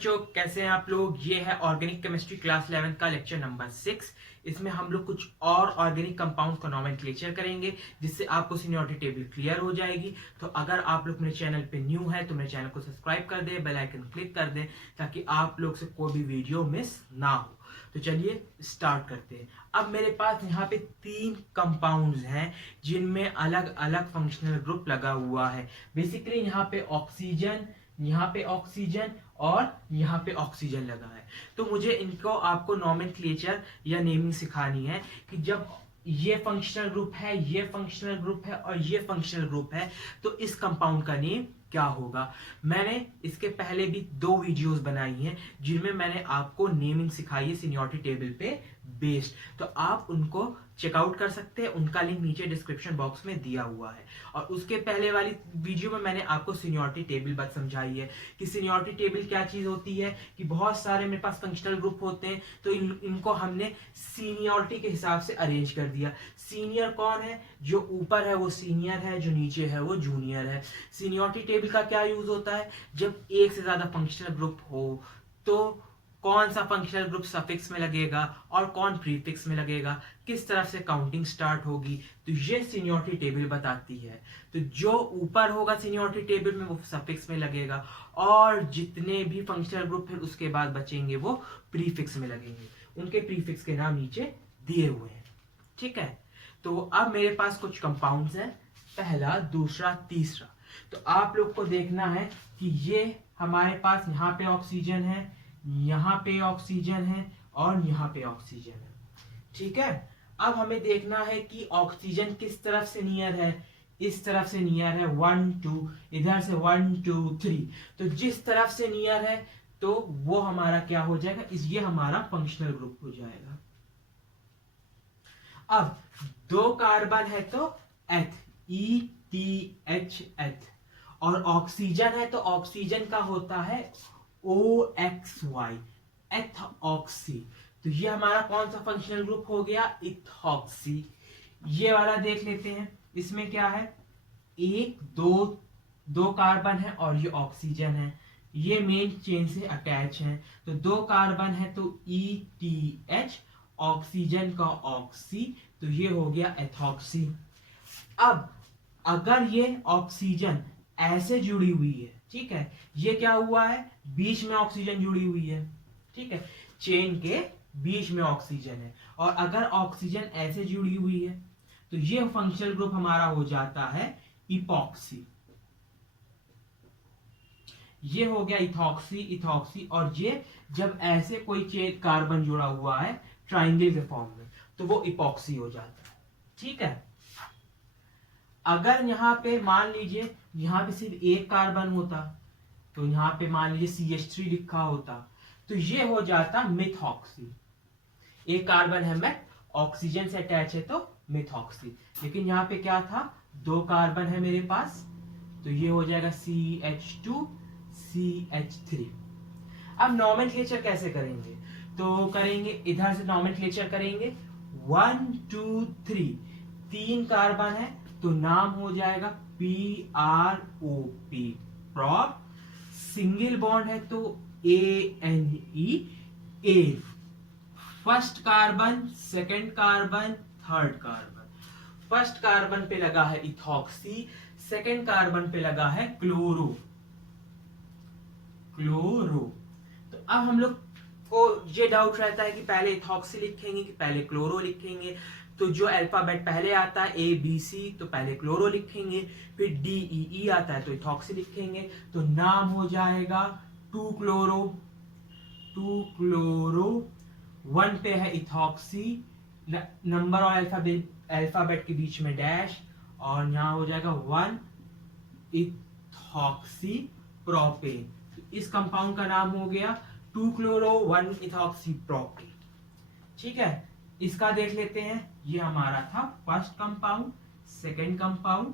बच्चों, कैसे हैं आप लोग। ये है ऑर्गेनिक केमिस्ट्री क्लास 11 का लेक्चर नंबर 6। इसमें हम लोग कुछ और ऑर्गेनिक कंपाउंड्स का नोमेनक्लेचर करेंगे जिससे आपको सीनियरिटी टेबल क्लियर हो जाएगी। तो अगर आप लोग मेरे चैनल पे न्यू है तो मेरे चैनल को सब्सक्राइब कर दें, बेल आइकन क्लिक कर दें ताकि आप लोग से कोई भी वीडियो मिस ना हो। तो चलिए स्टार्ट करते हैं। अब मेरे पास यहाँ पे 3 कंपाउंड्स हैं जिनमें अलग अलग फंक्शनल ग्रुप लगा हुआ है। बेसिकली यहाँ पे ऑक्सीजन, यहाँ पे ऑक्सीजन और यहाँ पे ऑक्सीजन लगा है। तो मुझे इनको आपको नोमेनक्लेचर या नेमिंग सिखानी है कि जब ये फंक्शनल ग्रुप है, ये फंक्शनल ग्रुप है और ये फंक्शनल ग्रुप है तो इस कंपाउंड का नेम क्या होगा। मैंने इसके पहले भी 2 वीडियोस बनाई हैं जिनमें मैंने आपको नेमिंग सिखाई है सीनियरिटी टेबल पे बेस्ड, तो आप उनको चेकआउट कर सकते हैं। उनका लिंक नीचे डिस्क्रिप्शन बॉक्स में दिया हुआ है। और उसके पहले वाली वीडियो में मैंने आपको सीनियरिटी टेबल बात समझाई है कि सीनियरिटी टेबल क्या चीज होती है, कि बहुत सारे मेरे पास फंक्शनल ग्रुप होते हैं तो इनको हमने सीनियरिटी के हिसाब से अरेंज कर दिया। सीनियर कौन है, जो ऊपर है वो सीनियर है, जो नीचे है वो जूनियर है। सीनियरिटी टेबल का क्या यूज होता है, जब एक से ज्यादा फंक्शनल ग्रुप हो तो कौन सा फंक्शनल ग्रुप सफिक्स में लगेगा और कौन प्रीफिक्स में लगेगा, किस तरफ से काउंटिंग स्टार्ट होगी, तो ये सीनियरिटी टेबल बताती है। तो जो ऊपर होगा सीनियरिटी टेबल में वो सफिक्स में लगेगा और जितने भी फंक्शनल ग्रुप फिर उसके बाद बचेंगे वो प्रीफिक्स में लगेंगे। उनके प्रीफिक्स के नाम नीचे दिए हुए हैं। ठीक है, तो अब मेरे पास कुछ कंपाउंड्स हैं, पहला, दूसरा, तीसरा। तो आप लोग को देखना है कि ये हमारे पास यहाँ पे ऑक्सीजन है, यहाँ पे ऑक्सीजन है और यहाँ पे ऑक्सीजन है। ठीक है, अब हमें देखना है कि ऑक्सीजन किस तरफ से नियर है। इस तरफ से नियर है 1 2, इधर से 1 2 3। तो जिस तरफ से नियर है तो वो हमारा क्या हो जाएगा, ये हमारा फंक्शनल ग्रुप हो जाएगा। अब 2 कार्बन है तो एथ, ETH एथ, और ऑक्सीजन है तो ऑक्सीजन का होता है OXY, एथऑक्सी। तो ये हमारा कौन सा फंक्शनल ग्रुप हो गया, इथॉक्सी। ये वाला देख लेते हैं, इसमें क्या है, 1 2 कार्बन है और ये ऑक्सीजन है, ये मेन चेन से अटैच है। तो 2 कार्बन है तो ETH, ऑक्सीजन का ऑक्सी, तो ये हो गया एथॉक्सी। अब अगर ये ऑक्सीजन ऐसे जुड़ी हुई है, ठीक है, ये क्या हुआ है, बीच में ऑक्सीजन जुड़ी हुई है, ठीक है, चेन के बीच में ऑक्सीजन है, और अगर ऑक्सीजन ऐसे जुड़ी हुई है तो ये फंक्शनल ग्रुप हमारा हो जाता है इपॉक्सी। ये हो गया इथॉक्सी, इथॉक्सी। और ये जब ऐसे कोई चेन कार्बन जुड़ा हुआ है ट्राइंगल के फॉर्म में तो वो इपॉक्सी हो जाता है। ठीक है, अगर यहाँ पे मान लीजिए यहाँ पे सिर्फ 1 कार्बन होता तो यहाँ पे मान लीजिए CH3 लिखा होता तो ये हो जाता मिथॉक्सी। 1 कार्बन है मेथ, ऑक्सीजन से अटैच है तो मिथॉक्सी। लेकिन यहाँ पे क्या था, 2 कार्बन है मेरे पास तो ये हो जाएगा CH2 CH3। अब नोमेनक्लेचर कैसे करेंगे, तो करेंगे इधर से नोमेनक्लेचर करेंगे 1 2 3। 3 कार्बन है तो नाम हो जाएगा PROP, प्रॉप। सिंगल बॉन्ड है तो ANE, A। First carbon, second carbon, third carbon. First carbon पे लगा है इथॉक्सी, सेकंड कार्बन पे लगा है क्लोरो। तो अब हम लोग को ये डाउट रहता है कि पहले इथॉक्सी लिखेंगे कि पहले क्लोरो लिखेंगे। तो जो अल्फाबेट पहले आता है ABC तो पहले क्लोरो लिखेंगे, फिर DEE आता है तो इथॉक्सी लिखेंगे। तो नाम हो जाएगा 2 क्लोरो। 1 पे है इथॉक्सी, नंबर और अल्फाबेट के बीच में डैश, और यहाँ हो जाएगा 1 इथॉक्सी प्रोपेन। तो इस कंपाउंड का नाम हो गया 2 क्लोरो 1 इथॉक्सी प्रोपेन। ठीक है, इसका देख लेते हैं। ये हमारा था first compound, second compound,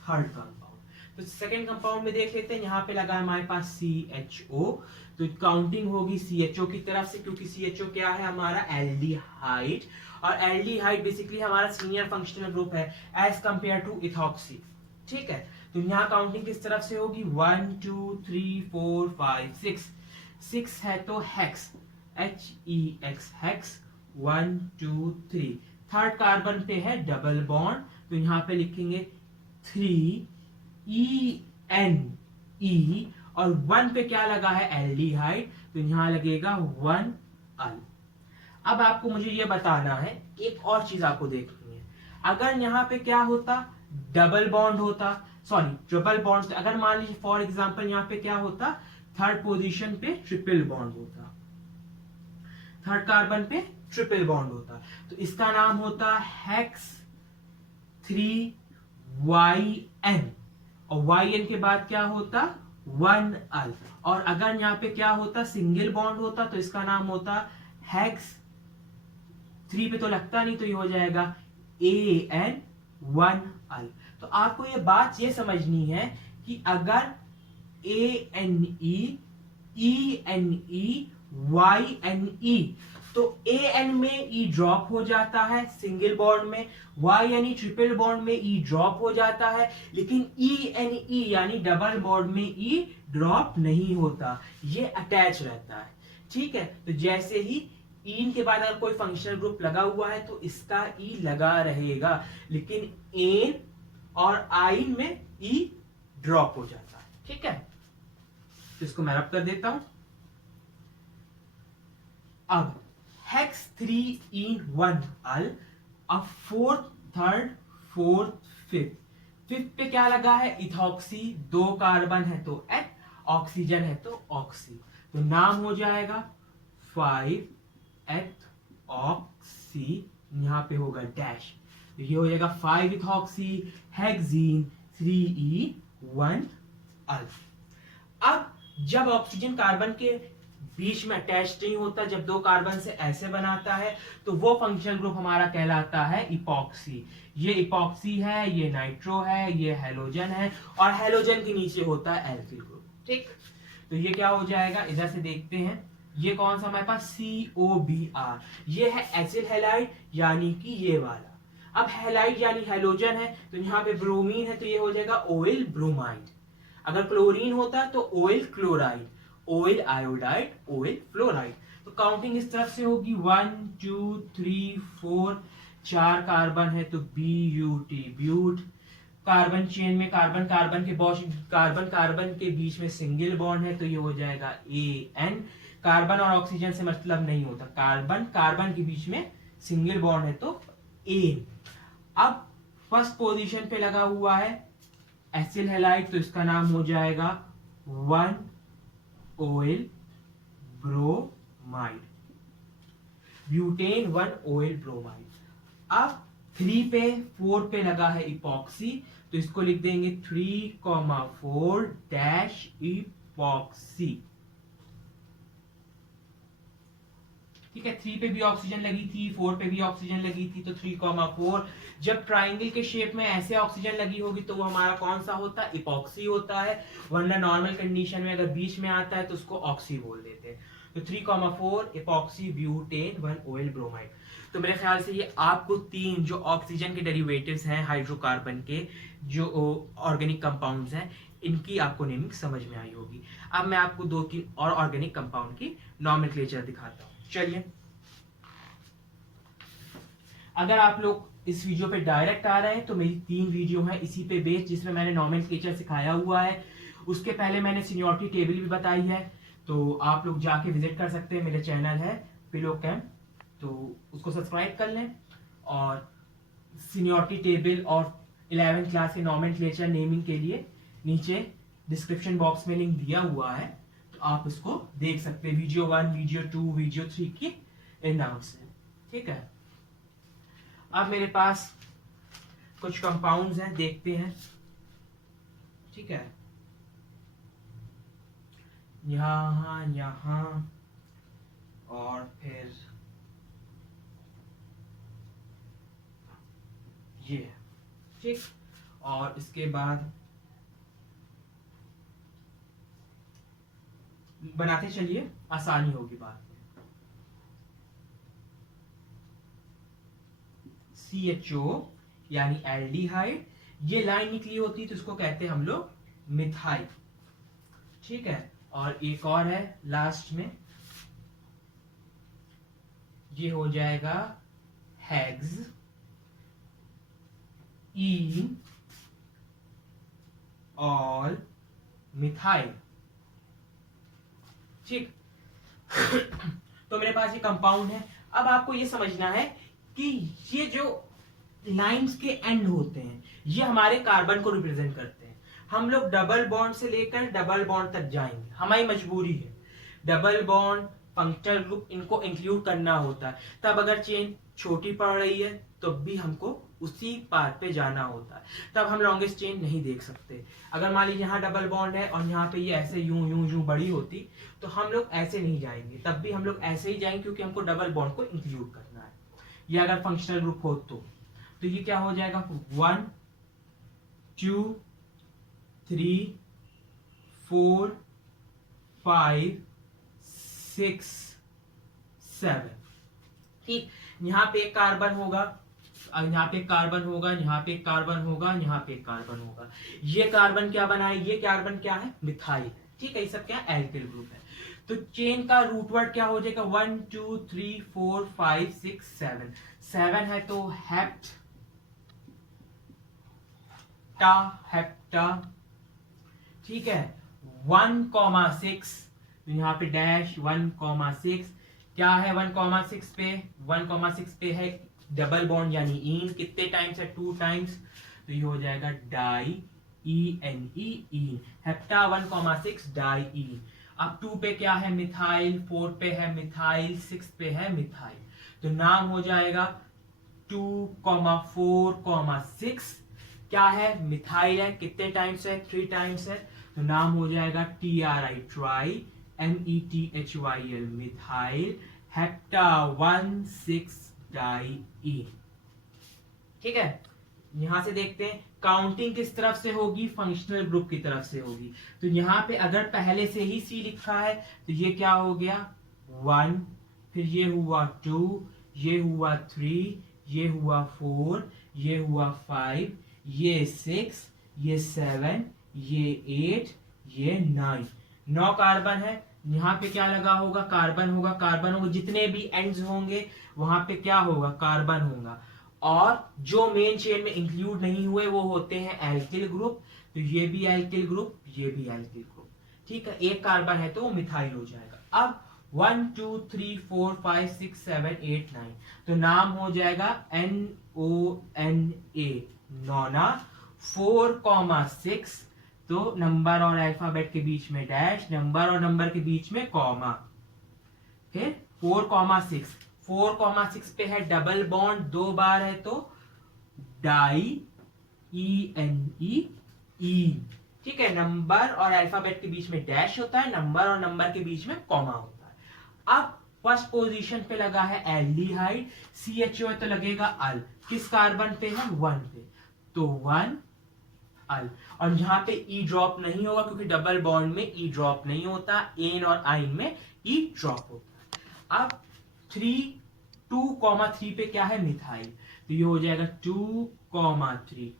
third compound. तो सेकंड कंपाउंड में देख लेते हैं, यहाँ पे लगा है हमारे पास CHO। तो काउंटिंग होगी CHO की तरफ से, क्योंकि CHO क्या है हमारा एल्डिहाइड, और एल्डिहाइड बेसिकली हमारा सीनियर फंक्शनल ग्रुप है एज कंपेयर टू इथॉक्सी। ठीक है, तो यहाँ काउंटिंग किस तरफ से होगी, 1 2 3 4 5 6। 6 है तो hex, HEX hex, 1 2 3। Third carbon पे है डबल बॉन्ड, तो यहाँ पे लिखेंगे 3 ENE, और 1 पे क्या लगा है एल्डिहाइड, तो यहाँ लगेगा 1 अल। अब आपको मुझे ये बताना है, एक और चीज आपको देखनी है, अगर यहाँ पे क्या होता डबल बॉन्ड होता, सॉरी ट्रिपल बॉन्ड, अगर मान लीजिए फॉर एग्जांपल यहाँ पे क्या होता थर्ड पोजीशन पे ट्रिपल बॉन्ड होता, थर्ड कार्बन पे ट्रिपल बॉन्ड होता, तो इसका नाम होता हेक्स 3YN, और YN के बाद क्या होता 1 अल। और अगर यहाँ पे क्या होता सिंगल बॉन्ड होता तो इसका नाम होता हेक्स 3 पे तो लगता नहीं, तो ये हो जाएगा AN 1 अल। तो आपको ये बात ये समझनी है कि अगर ANE ENE YNE, तो AN में E ड्रॉप हो जाता है सिंगल बॉन्ड में, YNE ट्रिपल बॉन्ड में E ड्रॉप हो जाता है, लेकिन ENE यानी डबल बॉन्ड में E ड्रॉप नहीं होता, ये अटैच रहता है। ठीक है, तो जैसे ही इन के बाद अगर कोई फंक्शनल ग्रुप लगा हुआ है तो इसका ई लगा रहेगा, लेकिन एन और आइन में ई ड्रॉप हो जाता है। ठीक है, तो इसको मैं रब कर देता हूं। अब हेक्स 3 इन 1 अल, अब fourth third fourth fifth, fifth पे क्या लगा है इथॉक्सी, 2 कार्बन है तो एथ, ऑक्सीजन है तो ऑक्सी, तो नाम हो जाएगा 5 एथ ऑक्सी, यहाँ पे होगा डैश, तो ये हो जाएगा 5 इथॉक्सी हेक्सीन 3E1 अल। अब जब ऑक्सीजन कार्बन के बीच में अटैच नहीं होता, जब 2 कार्बन से ऐसे बनाता है, तो वो फंक्शनल ग्रुप हमारा कहलाता है इपॉक्सी। ये इपॉक्सी है, ये नाइट्रो है, ये हेलोजन है, और हेलोजन के नीचे होता है एल्किल ग्रुप। ठीक, तो ये क्या हो जाएगा, इधर से देखते हैं, ये कौन सा हमारे पास COBr, ये है एसिल हैलाइड यानी कि ये वाला। अब हैलाइड यानी हेलोजन है, तो यहाँ पे ब्रोमीन है तो ये हो जाएगा ऑयल ब्रोमाइड, अगर क्लोरीन होता तो oil chloride, oil iodide, oil fluoride. तो काउंटिंग इस तरफ से होगी 1 2 3 4, 4 कार्बन है तो BUT ब्यूट, कार्बन चेन में कार्बन कार्बन के कार्बन कार्बन के बीच में सिंगल बॉन्ड है तो ये हो जाएगा AN, कार्बन और ऑक्सीजन से मतलब नहीं होता, कार्बन कार्बन के बीच में सिंगल बॉन्ड है तो A। अब फर्स्ट पोजीशन पे लगा हुआ है एसिल हैलाइड, तो इसका नाम हो जाएगा 1 oil bromide, butane 1 oil bromide. अब 3 पे 4 पे लगा है इपॉक्सी, तो इसको लिख देंगे 3,4 डैश इपॉक्सी। ठीक है, 3 पे भी ऑक्सीजन लगी थी, 4 पे भी ऑक्सीजन लगी थी, तो 3,4। जब ट्राइंगल के शेप में ऐसे ऑक्सीजन लगी होगी तो वो हमारा कौन सा होता है इपॉक्सी होता है, वरना नॉर्मल कंडीशन में अगर बीच में आता है तो उसको ऑक्सी बोल देते हैं। तो 3,4 इपॉक्सी ब्यूटेन 1 ऑयल ब्रोमाइड। तो मेरे ख्याल से ये आपको 3 जो ऑक्सीजन के डेरिवेटिव्स हैं हाइड्रोकार्बन के, जो ऑर्गेनिक कंपाउंड्स हैं, इनकी आपको नेमिंग समझ में आई होगी। अब मैं आपको 2-3 और ऑर्गेनिक कंपाउंड की नॉमेनक्लेचर दिखाता हूँ। चलिए, अगर आप लोग इस वीडियो पे डायरेक्ट आ रहे हैं तो मेरी 3 वीडियो है इसी पे बेस्ड, जिसमें मैंने नॉमेनक्लेचर सिखाया हुआ है। उसके पहले मैंने सीनियरिटी टेबल भी बताई है, तो आप लोग जाके विजिट कर सकते हैं, मेरे चैनल है पिलोकेम, तो उसको सब्सक्राइब कर लें। और सीनियरिटी टेबल और 11th क्लास के नॉमेनक्लेचर नेमिंग के लिए नीचे डिस्क्रिप्शन बॉक्स में लिंक दिया हुआ है, तो आप उसको देख सकते हैं, वीडियो 1 वीडियो 2 वीडियो 3 की नाउंस है। ठीक है, अब मेरे पास कुछ कंपाउंड्स हैं, देखते हैं। ठीक है, यहाँ यहाँ और फिर ये, ठीक, और इसके बाद बनाते चलिए, आसानी होगी बात में। CHO यानी एल्डिहाइड, ये लाइन निकली होती तो इसको कहते हैं हम लोग मिथाइल। ठीक है, और एक और है लास्ट में, ये हो जाएगा हेक्स ईन और मिथाइल। ठीक। तो मेरे पास ये कंपाउंड है। अब आपको ये समझना है कि ये जो लाइंस के एंड होते हैं ये हमारे कार्बन को रिप्रेजेंट करते हैं। हम लोग डबल बॉन्ड से लेकर डबल बॉन्ड तक जाएंगे, हमारी मजबूरी है। डबल बॉन्ड, फंक्शनल ग्रुप, इनको इंक्लूड करना होता है। तब अगर चेन छोटी पड़ रही है तो भी हमको उसी पार्ट पे जाना होता है, तब हम लॉन्गेस्ट चेन नहीं देख सकते। अगर मान लीजिए यहाँ डबल बॉन्ड है और यहाँ पे ये ऐसे यूं यूं यूं बड़ी होती तो हम लोग ऐसे नहीं जाएंगे, तब भी हम लोग ऐसे ही जाएंगे क्योंकि हमको डबल बॉन्ड को इंक्लूड करना है। ये अगर फंक्शनल ग्रुप हो तो ये क्या हो जाएगा, 1 2 3 4 5 6 7। ठीक। यहाँ पे एक कार्बन होगा, यहाँ पे कार्बन होगा, यहाँ पे कार्बन होगा, यहाँ पे कार्बन होगा। ये कार्बन क्या बनाए, ये कार्बन क्या है, मिथाइल। ठीक है, ये सब क्या है, एल्किल ग्रुप है। तो चेन का रूट वर्ड क्या हो जाएगा, 1 2 3 4 5 6 7। 7 है तो हेप्टा। ठीक है, 1,6 तो यहाँ पे डैश 1,6 क्या है, 1,6 पे 1,6 पे है डबल बॉन्ड यानी इन। कितने टाइम्स है, 2 टाइम्स, तो ये हो जाएगा डाई इन। हेप्टा 1,6 डाई इन। अब 2 पे क्या है, मिथाइल, 4 पे है मिथाइल, 6 पे है मिथाइल। तो नाम हो जाएगा 2,4,6 क्या है, मिथाइल है। कितने टाइम्स है, 3 टाइम्स है। तो नाम हो जाएगा TRI tri, METHYL methyl, hepta 1,6 di ene. ठीक है, यहां से देखते हैं काउंटिंग किस तरफ से होगी, फंक्शनल ग्रुप की तरफ से होगी। तो यहां पे अगर पहले से ही C लिखा है तो ये क्या हो गया 1, फिर ये हुआ 2, ये हुआ 3, ये हुआ 4, ये हुआ 5, ये 6, ये 7, ये 8, ये 9 कार्बन है। यहाँ पे क्या लगा होगा, कार्बन होगा। जितने भी एंड्स होंगे वहां पे क्या होगा, कार्बन होगा। और जो मेन चेन में इंक्लूड नहीं हुए वो होते हैं एल्किल ग्रुप। तो ये भी एल्किल ग्रुप, ये भी एल्किल ग्रुप। ठीक है, एक कार्बन है तो वो मिथाइल हो जाएगा। अब 1 2 3 4 5 6 7 8 9 तो नाम हो जाएगा NONA, नोना। 4,6 तो नंबर और अल्फाबेट के बीच में डैश, नंबर और नंबर के बीच में कॉमा। फिर 4,6 पे है डबल बॉन्ड, 2 बार है तो डाई इन। ठीक है, नंबर और अल्फाबेट के बीच में डैश होता है, नंबर और नंबर के बीच में कॉमा होता है। अब फर्स्ट पोजीशन पे लगा है एल्डिहाइड, CHO है तो लगेगा अल। किस कार्बन पे है, 1 पे, तो 1 अल। और यहाँ पे ई ड्रॉप नहीं होगा क्योंकि डबल बॉन्ड में ई ड्रॉप नहीं होता, एन और आइन में ई ड्रॉप होता है। अब 2,3 पे क्या है, मिथाइल। तो ये हो जाएगा 2,3,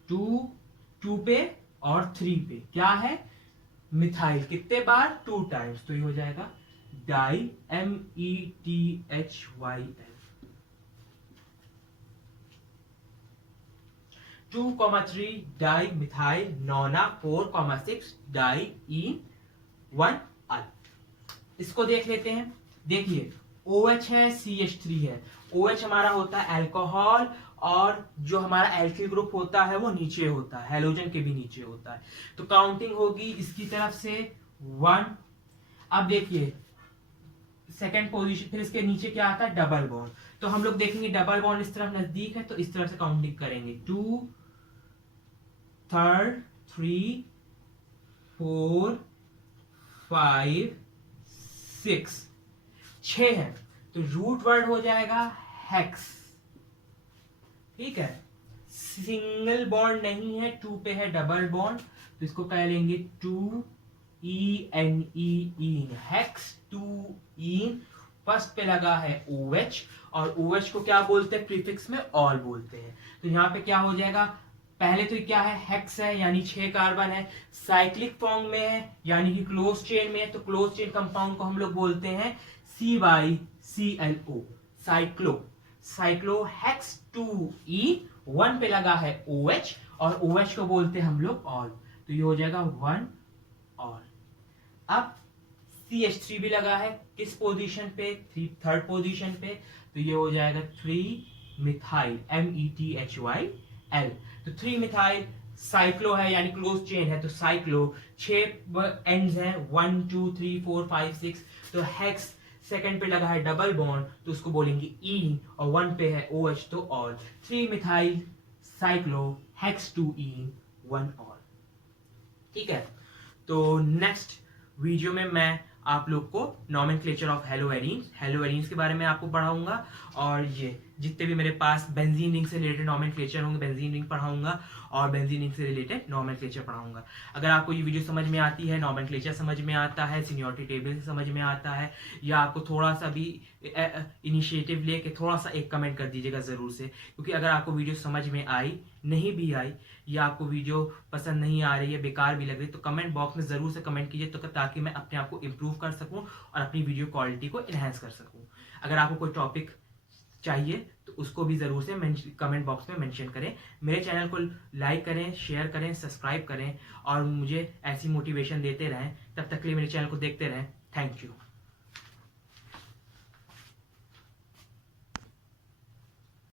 2 पे और 3 पे क्या है, मिथाइल। कितने बार, 2 टाइम्स। तो ये हो जाएगा di, METHYL। 2,3 di methyl nona, 4,6 di ene 1 al. इसको देख लेते हैं। देखिए OH है, CH3 है। OH हमारा होता है अल्कोहल और जो हमारा एल्किल ग्रुप होता है वो नीचे होता है, हैलोजन के भी नीचे होता है। तो काउंटिंग होगी इसकी तरफ से 1। अब देखिए सेकेंड पोजीशन, फिर इसके नीचे क्या आता है, डबल बॉन्ड। तो हम लोग देखेंगे डबल बॉन्ड इस तरफ नजदीक है तो इस तरफ से काउंटिंग करेंगे, 2 3 4 5 6 6 है तो रूट वर्ड हो जाएगा हेक्स। ठीक है, सिंगल बॉन्ड नहीं है, 2 पे है डबल बॉन्ड तो इसको कह लेंगे 2ENE, हेक्स 2 इन। फर्स्ट पे लगा है OH और OH को क्या बोलते हैं, प्रीफिक्स में ऑल बोलते हैं। तो यहाँ पे क्या हो जाएगा, पहले तो क्या है, हेक्स है यानी 6 कार्बन है, साइक्लिक फॉर्म में है यानी कि क्लोज चेन में है, तो क्लोज चेन कंपाउंड को हम लोग बोलते हैं CyClO, cyclo. Cyclo hex 2E1 पे लगा है OH, और OH को बोलते हैं हम लोग ऑल, तो ये हो जाएगा 1 ऑल। अब CH3 भी लगा है किस पोजीशन पे, थर्ड पोजीशन पे, तो ये हो जाएगा 3 मिथाइल METHYL, तो 3 मिथाइल साइक्लो है यानी क्लोज चेन है, तो साइक्लो 6 एंड्स हैं 1 2 3 4 5 6, तो हेक्स सेकंड पे लगा है डबल बॉन्ड, तो उसको बोलेंगे E, और 1 पे है OH, तो all. 3 methyl cyclo hex 2E1 all. ठीक है, तो नेक्स्ट वीडियो में मैं आप लोग को नॉमेनक्लेचर ऑफ हेलोएरीन्स के बारे में आपको पढ़ाऊंगा, और ये जितने भी मेरे पास बेंजीन रिंग से रिलेटेड नॉमेनक्लेचर होंगे बेंजीन रिंग पढ़ाऊंगा, और बेंजीन रिंग से रिलेटेड नॉमेनक्लेचर पढ़ाऊंगा। अगर आपको ये वीडियो समझ में आती है, नॉमेनक्लेचर समझ में आता है, सीनियरिटी टेबल समझ में आता है, या आपको थोड़ा सा भी इनिशिएटिव लेके थोड़ा सा एक कमेंट कर दीजिएगा जरूर से, क्योंकि अगर आपको वीडियो समझ में आई, नहीं भी आई, या आपको वीडियो पसंद नहीं आ रही है, बेकार भी लग रही है, तो कमेंट बॉक्स में जरूर से कमेंट कीजिए, तो ताकि मैं अपने आप को इम्प्रूव कर सकूं और अपनी वीडियो क्वालिटी को इनहेंस कर सकूं। अगर आपको कोई टॉपिक चाहिए तो उसको भी जरूर से कमेंट बॉक्स में मेंशन करें। मेरे चैनल को लाइक करें, शेयर करें, सब्सक्राइब करें, और मुझे ऐसी मोटिवेशन देते रहें। तब तक के लिए मेरे चैनल को देखते रहें। Thank you.